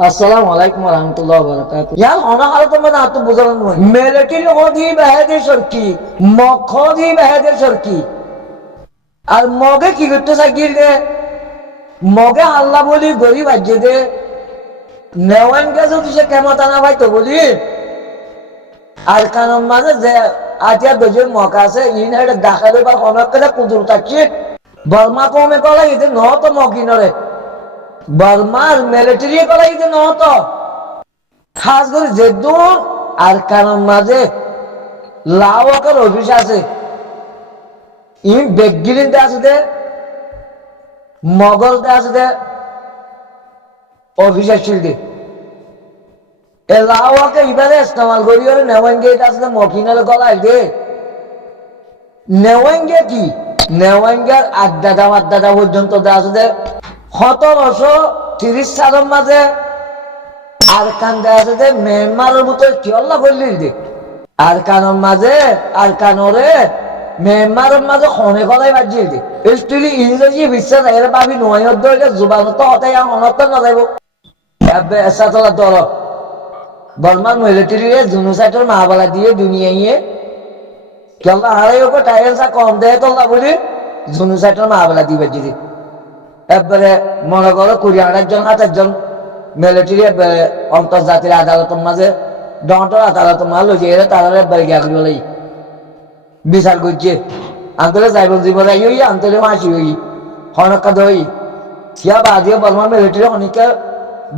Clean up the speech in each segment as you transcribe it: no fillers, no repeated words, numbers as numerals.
अस्सलाम वालेकुम रहमतुल्लाहि व बरकातहू यार होना हाल तो मैं तो बुजुर्ग हूं मिलिट्री होदी बहदे सरकी मखोदी बहदे सरकी আর মগে কি করতে সাকির দে মগে আল্লাহ বলি গরিব আজ্জে দে নেওয়ান গেছে তুই কেমন আনা ভাই তো বলি আর কারণ মানে যে আটিয়া বেজে মকা আছে ইন হেড দেখালে বা অনেক কথা কুদুর থাকছে বর্মা কমে কলা ইতে ন তো মকিনরে বর্মার মিলিটারি কলা ইতে ন তো খাস করে যেদুন আর কারণ মাঝে লাওয়াকের অফিস আছে ইন বেগিরিনতে আছে দে মগলতে আছে দে অফিস আসছিল দে এ লাওয়াকে ইবারে ইস্তেমাল করি ওরে নেওয়াঙ্গে এটা আছে মকিনের গলায় দে নেওয়াঙ্গে কি নেওয়াঙ্গের আড্ডাদা পর্যন্ত দে আছে দে 1730 সালের মাঝে আর কান দে আছে দে মেমারের মতো কি আল্লাহ বললি দে আর কানের মাঝে আর কানরে মেমারের মাঝে খনে গলায় বাজিয়ে দে স্টিলি ইংরেজি বিশ্বাস এর ভাবি নয় ধরে জুবান তো হতাই অনত না যাইব এবে এসা তোলা দর বর্মার মিলিটারি জুনুসাইটের মাহবালা দিয়ে দুনিয়াইয়ে কেলা হারাই ওকে টাইলসা কম দেয় তোলা বলি জুনুসাইটের মাহবালা দিয়ে বাজিয়ে দি এবারে মনে করো 20 জন 28 জন মিলিটারি অন্তর্জাতিক আদালতের মাঝে ডন্টর আদালত মাল হয়েছে এরা তারা এবারে গিয়া করি বলে বিচার করছে আন্তলে যাইব জীবন আই আন্তলে মাসি হই হনকা দই কিয়া বাদিয়ে বর্মার মিলিটারি অনেকে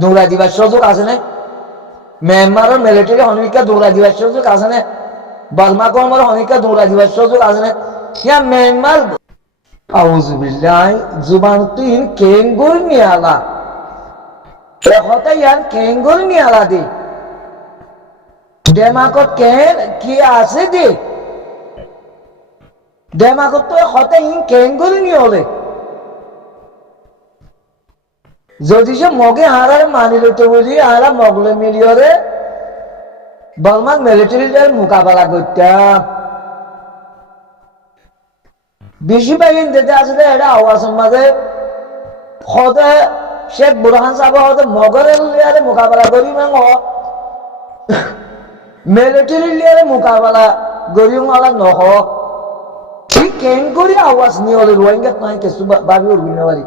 দৌড়া দিবার সুযোগ আছে না মিয়ানমারের মিলিটারি অনেকে দৌড়া দিবার সুযোগ আছে না বর্মা কর্মর অনেকে দৌড়া দিবার সুযোগ আছে না কিয়া মিয়ানমার আউযুবিল্লাহ জুবান তুই কেঙ্গুর নিয়ালা এ হতে ইয়ান কেঙ্গুর নিয়ালা দি দেমাকত কেন কি আছে দি দেমাকত তো হতে ইন কেঙ্গুর নিয়লে যদি সে মগে হারার মানি লইতে বলি হারা মগলে মিলিয়রে বর্মার মিলিটারিদের মোকাবেলা করতাম বেশি বাইন দিতে আসলে এটা আওয়াজের মাঝে হতে শেখ বুরহান সাহেব হতে মগরের লিয়ারে মোকাবেলা করি মাং মিলিটারি লিয়ারে মোকাবেলা করি মালা নহ ঠিক কেন করি আওয়াজ নিয়ে হলে রোহিঙ্গা নয় কিছু ভাবি উঠবি না পারি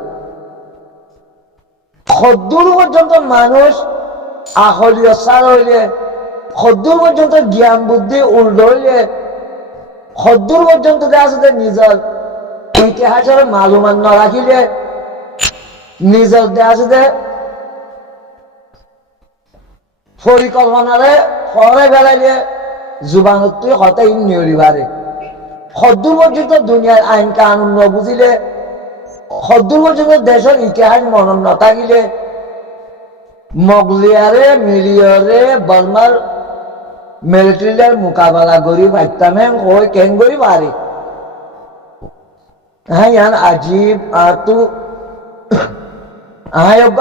খদ্দুর পর্যন্ত মানুষ আহলীয় সার হইলে খদ্দুর পর্যন্ত জ্ঞান বুদ্ধি উল্টো হইলে খদ্দুর পর্যন্ত আসলে নিজের ইতিহাসের মালুমান না রাখিলে নিজের আসলে পরিকল্পনারে ফরে বেড়াইলে জুবানত্বই হতাই নিয়রিবারে খদ্দুর পর্যন্ত দুনিয়ার আইন কানুন ন বুঝিলে খদ্দুর পর্যন্ত দেশের ইতিহাস মনন ন থাকিলে মগলিয়ারে মিলিয়রে বর্মার মিলিটারির মোকাবেলা করি পাইতামে ওই কেন করি পারে হ্যাঁ ইয়ান আজীব আর তু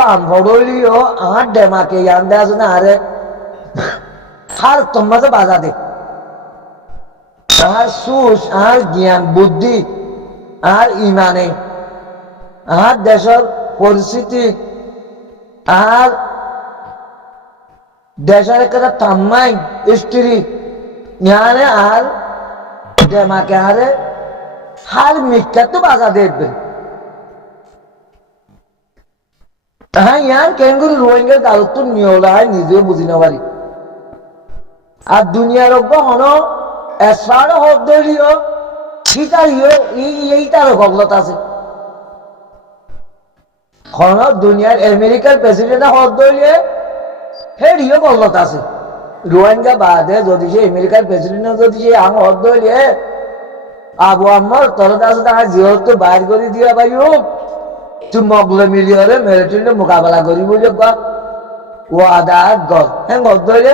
আমফড়লিও আর ডেমাকে ইয়ান দে আছে না আরে আর তোমাকে বাধা দে আর সুস আর জ্ঞান বুদ্ধি আর ইমানে আর দেশের পরিস্থিতি আর দেশের একটা তাম্মাই স্ত্রী ইয়ানে আর ডেমাকে আরে হার মিথ্যা তো বাধা দেখবে হ্যাঁ ইয়ার কেন করে রোহিঙ্গার দায়িত্ব নিয়লা হয় নিজেও বুঝি না পারি আর দুনিয়ার হন এসবার হক ধরিও সীতারিও এই তার গগলত আছে হন দুনিয়ার আমেরিকার প্রেসিডেন্ট হক ধরিয়ে হেরিও গগলত আছে রোহিঙ্গা বাদে যদি সে আমেরিকার প্রেসিডেন্ট যদি সে আম হক ধরিয়ে আবু আম্মর তরত আছে তাহার জিহত বাইর করে দিয়া পাইও তুই মগলে মিলিয়রে মিলিটারি মোকাবেলা করি বলে ও আদা গল হ্যাঁ গল ধরে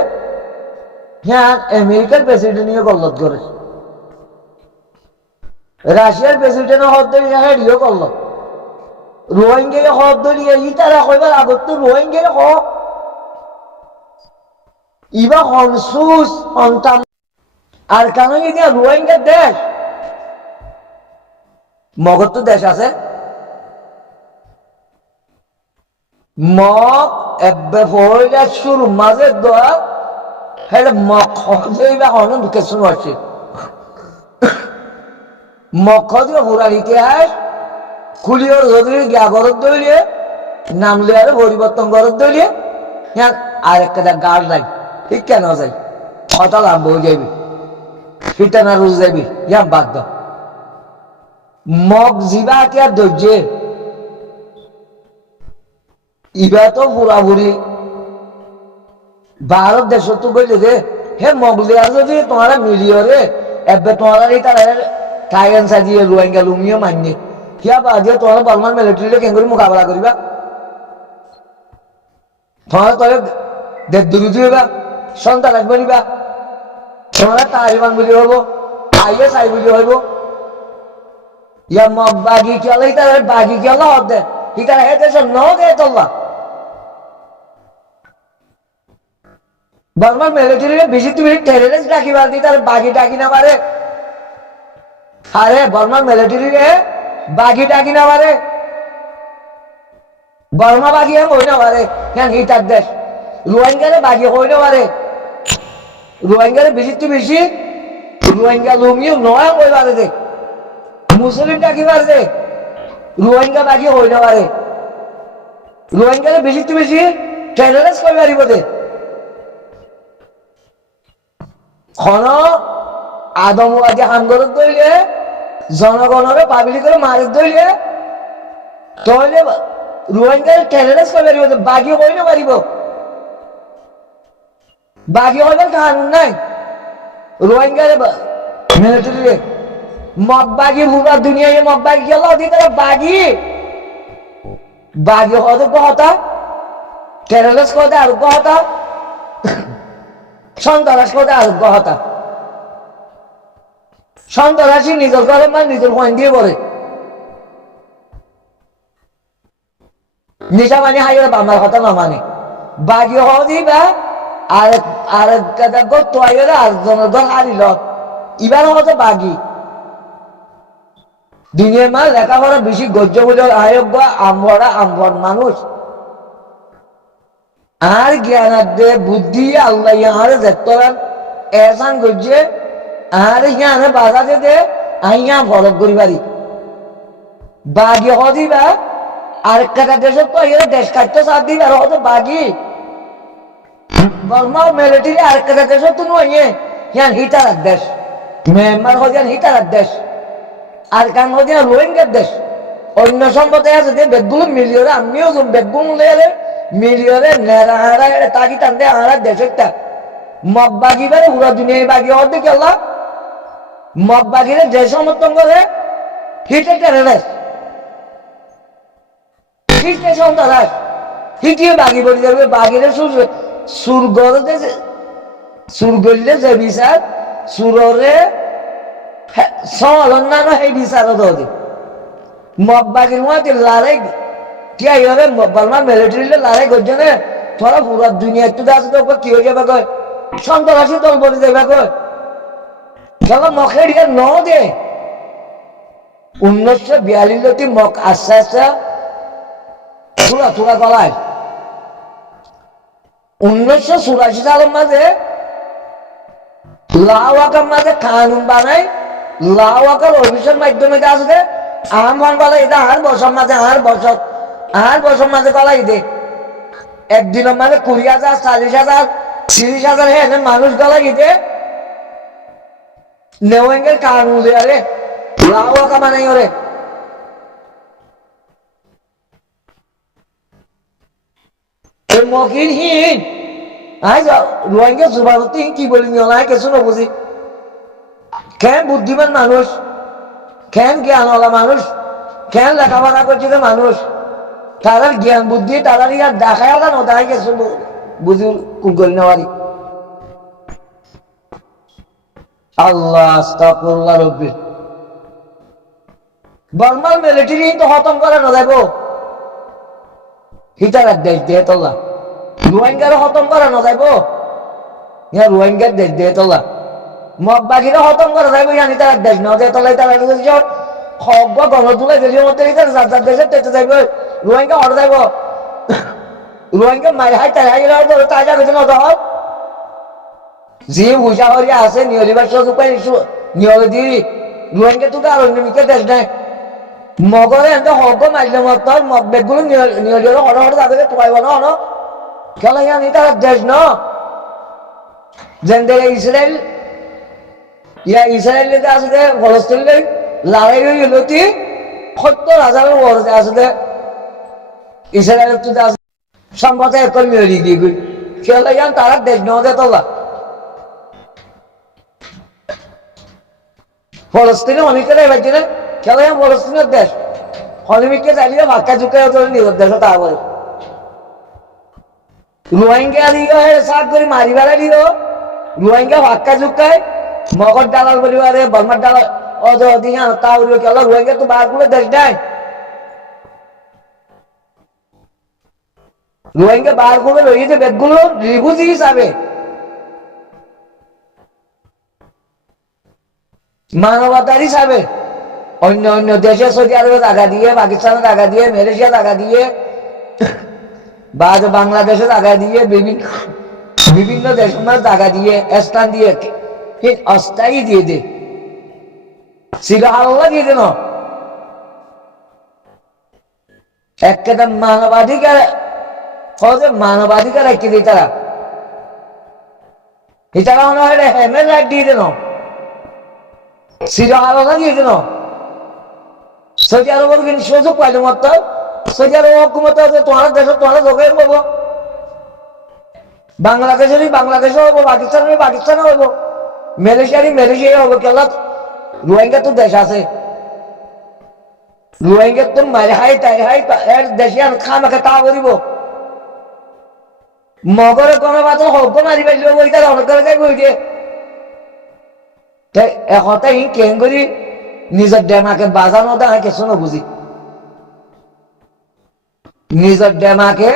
হ্যাঁ আমেরিকার প্রেসিডেন্ট গল্লত করে রাশিয়ার প্রেসিডেন্ট হদ ধরে হ্যাঁ রিও করল রোহিঙ্গে হদ ধরিয়ে ই তারা কইবার আগত তো রোহিঙ্গে হক ইবা হনসুস সন্তান আর কেন এতিয়া রোহিঙ্গার দেশ মগর তো দেশ আছে মগ এব্বে ফয়লা শুরু মাঝে দোয়া হেলে মগ খজইবা হন কিছু আছে মগ খজে পুরার ইতিহাস খুলিওর যদি গিয়া গরত দইলে নামলে আর পরিবর্তন গরত দইলে হ্যাঁ আরেকটা গাড় নাই ঠিক কেন যাই কথা লাভ হয়ে যাবি ফিটা না রুজ যাবি ইয়া বাদ দাও মগ জিবা কে ধৈর্যে ইবা তো পুরাপুরি ভারত দেশ তো গেলে যে হে মগলিয়া যদি তোমার মিলিও রে এবে তোমার এই তারা টাইগান সাজিয়ে রোহিঙ্গা লুমিও মাননি কিয়া বাজে তোমার বর্মান মিলিটারি কেঙ্গুরি মোকাবেলা করিবা তোমার তবে দেশ দুর্নীতি হইবা সন্ত্রাস বনিবা তোমার তালিবান বলি হইব ISI বলি হইব ইয়া মগ বাগি চলে তারা বাগি চলা হতে ইতারা হেতে ন গে তোলা বর্মার মিলিটারি বেশি তুমি টেররিস্ট ডাকিবার দি তার বাগি ডাকি না পারে আরে বর্মার মিলিটারি বাগি ডাকি না পারে বর্মা বাগি হই না পারে কেন ইতার দেশ রোহিঙ্গারে বাগি হই না পারে রোহিঙ্গারে বেশি রোহিঙ্গা লুমিও নয় হই পারে দে মুসলিম ডাকি পারে দে রোহিঙ্গা বাগি হই না পারে রোহিঙ্গারে বেশি টেররিস্ট কই পারিব দে খন আদমবাদী আন্দোলন দইলে জনগণরে পাবলিকরে মারি দইলে তইলে রোহিঙ্গার টেররিস্ট কই পারিব বাগি হই না পারিব বাগি হইবার কারণ নাই রোহিঙ্গারে মিলিটারি মগ বাগি পুরা দুনিয়ায় মগ বাগি গেল ওদিকে বাগি হতে কথা টেররিস্ট করতে আর কথা সন্ত্রাস করতে আর কথা সন্ত্রাসী নিজের করে মানে নিজের পয়েন্ট দিয়ে পড়ে নিশা মানে হাইলে আমার কথা না মানে বাগি হওয়া দিবা আর গত আইলে আর জনগণ হারিল এবার হতে বাগি দিনের মা লেখাপড়া বেশি গজ্য বলে আয়োগ্য আমর মানুষ আর জ্ঞানার্থে বুদ্ধি আল্লাহ ইয়ারে দেখতরান এসান গজ্যে আর ইয়ারে বাজাতে দে আইয়া ফরক করি পারি বাগি হদিবা আর একটা দেশের তো এর দেশ কাটতে সাথ দিবে আর হতো বাগি বর্মা মিলিটারি আর একটা দেশের তো নয় ইয়ান হিটার দেশ মেম্বার হইয়ান হিটার দেশ আর কান হইয়ান রোহিঙ্গার দেশ অন্য সম্পদে আছে যে বেগুলো মিলিয়রে আমিও বেগুন লেলে মিলিয়রে নেড়া হারা তাকি টানতে হারা দেশেরটা মগ বাগি বেড়ে পুরা দুনিয়ায় বাগি হতে গেল মগ বাগিরে যে সমর্থন করে হিটে টেররিস্ট হিটে সন্ত্রাস হিটিয়ে বাগি পড়ে যাবে বাগিরে সুর গড়ে সুর গড়লে যে বিচার সুররে সলন না সেই বিচারও দে মগ বাগির মধ্যে লড়াই কি হবে বর্মার মিলিটারি লড়াই করছে না তোরা পুরো দুনিয়া একটু আছে তো কি হয়ে যাবে কয় সন্ত্রাসী দল বলে যাবে কয় চলো মখের ন দে 1942 মগ আস্তে আস্তে থোড়া গলায় 1984 সালের মাঝে লাওয়াকার মাঝে কানুন বানাই লাওয়াকার অফিসের মাধ্যমে আসবে আমার বলা এটা আর বছর মাঝে বলা ইদে একদিনের মাঝে 20,000 40,000 30,000 হ্যাঁ মানুষ গলা ইদে নেওয়েঙ্গের কানুন আরে লাওয়াকা বানাই ওরে মকিনহীন আই রোহিঙ্গা যুবাবতী কি বলি নাই কিছু নবুঝি কেন বুদ্ধিমান মানুষ কেন জ্ঞানওয়ালা মানুষ কেন লেখাপড়া করছে মানুষ তারা জ্ঞান বুদ্ধি তারা ইয়ার দেখায় না দেখাই কিছু বুঝি কুল নেওয়ারি আল্লাহ আস্তাগফিরুল্লাহ রব্বি বর্মার মিলিটারি তো খতম করে না যাবো হিটার দেশ দিয়ে তোলা রোহিঙ্গারে খতম করা না যাইব ইয়া রোহিঙ্গার দেশ দিয়ে তোলা মগ বাগিরে খতম করা যাইব ইয়ানি তার দেশ না দিয়ে তোলাই তারা খব গণ তুলে দেশের মধ্যে যার দেশে তেতে যাইব রোহিঙ্গা হট যাইব রোহিঙ্গা মাই হাই তাই হাই রাও বড় তাজা গেছে না তখন যে বুঝা হরিয়া আছে নিয়লিবার সুযোগ পাই নিয়লে দিই রোহিঙ্গা তো আর অন্য মিকে দেশ নাই মগরে এত হক মাইলে মত বেগুলো নিয়লির হড় হড় যাবে তোয়াইব না হন খেলা জানি তার দেশ ন যেন ইসরায়েল ইয়া ইসরায়েল আছে ফলস্তিন লড়াই হয়ে গেল 70,000 ওর আছে ইসরায়েল তো সম্পদে একল মিলি দিয়ে গই খেলা জান তারা দেশ নদে তোলা ফলস্তিনে অনেকের এবার জন্য খেলা জান ফলস্তিনের দেশ হলিমিককে চালিয়ে ভাক্কা ঝুঁকে নিজের দেশে তা বলে রোহিঙ্গা দিও সাত করে মারি বেড়া দিও রোহিঙ্গা ভাক্কা ঝুঁকায় মগর ডালার পরিবারে বর্মার ডালার অত অধিকার তা উড়িয়ে গেল রোহিঙ্গা তো বারগুলো দেশ নাই রোহিঙ্গা বারগুলো রয়েছে বেদগুলো রিফিউজি হিসাবে মানবতার হিসাবে অন্য অন্য দেশে সৌদি আরবে টাকা দিয়ে পাকিস্তানে টাকা দিয়ে মালয়েশিয়া টাকা দিয়ে বা বাংলাদেশে টাকা দিয়ে বিভিন্ন দেশের টাকা দিয়ে স্থান দিয়ে অস্থায়ী দিয়ে দে চিরহাল্লা দিয়ে দেন একটা মানবাধিকার মানবাধিকার রেখে দিই তারা এছাড়া মনে হয় হেমের রাইট দিয়ে দেন চিরহাল্লা দিয়ে দেন সৌদি আরবের কিন্তু সুযোগ পাইল মাত্র সৌদি আরব হুকুমত তোমার দেশে তোমার যোগাই পাবো বাংলাদেশেরই বাংলাদেশে হবো পাকিস্তানের পাকিস্তানে হবো মালয়েশিয়ারই মালয়েশিয়ায় হবো কেলা রোহিঙ্গা তো দেশ আছে রোহিঙ্গা তো মারি হাই তাই হাই এর দেশে আর খামাকে তা করিব মগরে গণবাদ হব মারি পাইল ওই তার অনেক করে বই দিয়ে তাই একতাই কেন করি নিজের ডেমাকে বাজানো দেয় কিছু না বুঝি নিজের ডেমাকে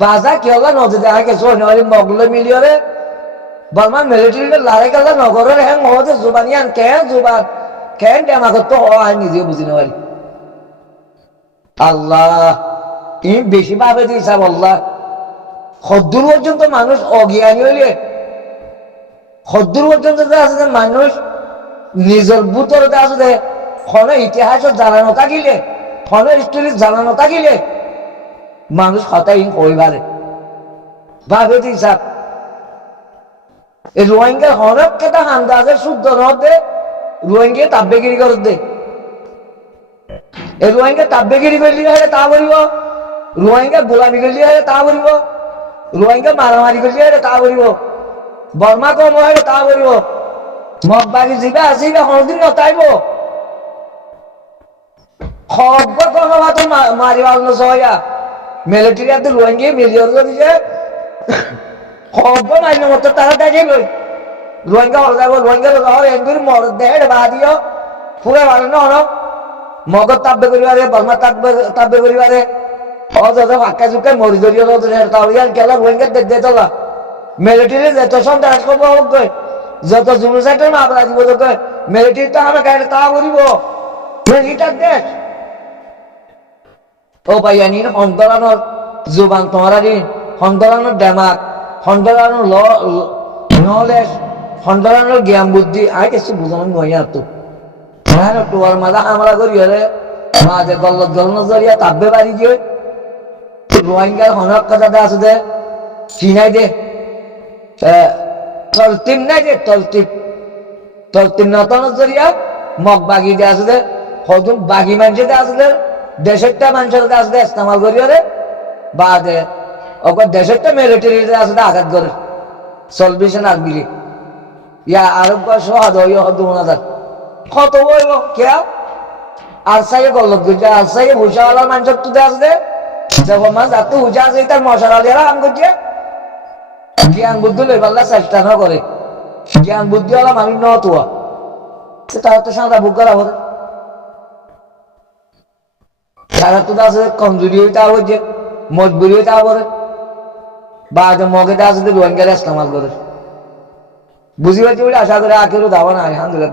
বাজা কি হল নদী দেখা কিছু নয় মগলে মিলিয়রে বলমান মিলিটারি লড়াই গেলে নগরের হ্যাঁ মহতে জুবানিয়ান কেন জুবান কেন ডেমাকে তো হয় নিজে বুঝি না পারি আল্লাহ ই বেশি ভাবে দিয়েছে আল্লাহ খদ্দুর পর্যন্ত মানুষ অজ্ঞানী হইলে খদ্দুর পর্যন্ত আছে মানুষ নিজের ভিতরে আছে কোনো ইতিহাস জানানো থাকিলে কোনো স্টোরি জানানো থাকিলে মানুষ হতাই হইবারে ভাবে দিছা এই রোহিঙ্গা হরক কেটা আন্দাজে শুদ্ধ নদে রোহিঙ্গা তাব্বেগিরি করে দে এই রোহিঙ্গা তাব্বেগিরি করলি হলে তা বলিব রোহিঙ্গা গোলামি করলি হলে তা বলিব রোহিঙ্গা মারামারি করলি হলে তা বলিব বর্মা কম হলে তা বলিব মগবাগি জিবা আসিবা কোনদিন নতাইব খব্ব কোনো ভাত মারিবার নয়া মিলিটারি আর রোহিঙ্গা মিলিয়ন দিছে খব্ব মারিল মতো তারা দেখে লই রোহিঙ্গা হল যাব রোহিঙ্গা এনগুর মর দেড় বাদিও পুরো ভালো ন মগজ তাব্বে করিবারে বর্মা তাব্বে করিবারে অযথা ফাঁকা চুকে মরি ধরিয়ে তাহলে খেলা রোহিঙ্গা দেখতে চলা মিলিটারি যেত সন্ত্রাস করবো হোক যত জুনুসাইটের মামলা দিব তোকে মিলিটারি তো আমার গাড়ি তা করিব মিলিটার দেশ ও ভাইয়ানি সন্তরানোর জুবান তোমার সন্তরানোর ডেমাক সন্তরানোর নলেজ সন্তরানোর জ্ঞান বুদ্ধি আর কিছু বুঝানো নয় আর তো হ্যাঁ তোমার মাথা হামলা করি হলে মাঝে গল্লত গল্ল জড়িয়া তাব্বে বাড়ি দিয়ে রোহিঙ্গার হনক কথা আছে দে চিনাই দে তলতিম নাই যে তলতিম নতন জরিয়া মগ বাগি দিয়ে আসলে হদুন বাগি মানুষের আসলে দেশেরটা মানুষের আসলে ইস্তেমাল করিও রে বা দে ওকে দেশেরটা মিলিটারিতে আসলে আঘাত করে চলবিশে না মিলি ইয়া আরব সহদ হইয়া হদ মনে যাক কত বইব কে আর সাইয়ে গলত গুজা আর সাইয়ে ভূষাওয়ালার মানুষের তো আসলে যখন মাছ এত উজা আছে তার মশালা দিয়ে কাম করছে জ্ঞান বুদ্ধি লই পারলে চেষ্টা না করে জ্ঞান বুদ্ধি হলাম আমি নতুয়া তারা তো সাদা বুক করা হবে তারা তো আছে কমজোরি হইতে হবে মজবুরি হইতে হবে বা মগেটা আছে রোহিঙ্গার ইস্তেমাল করে বুঝি পারছি বলে আশা করে আখেরও দাওয়া না আলহামদুলিল্লাহ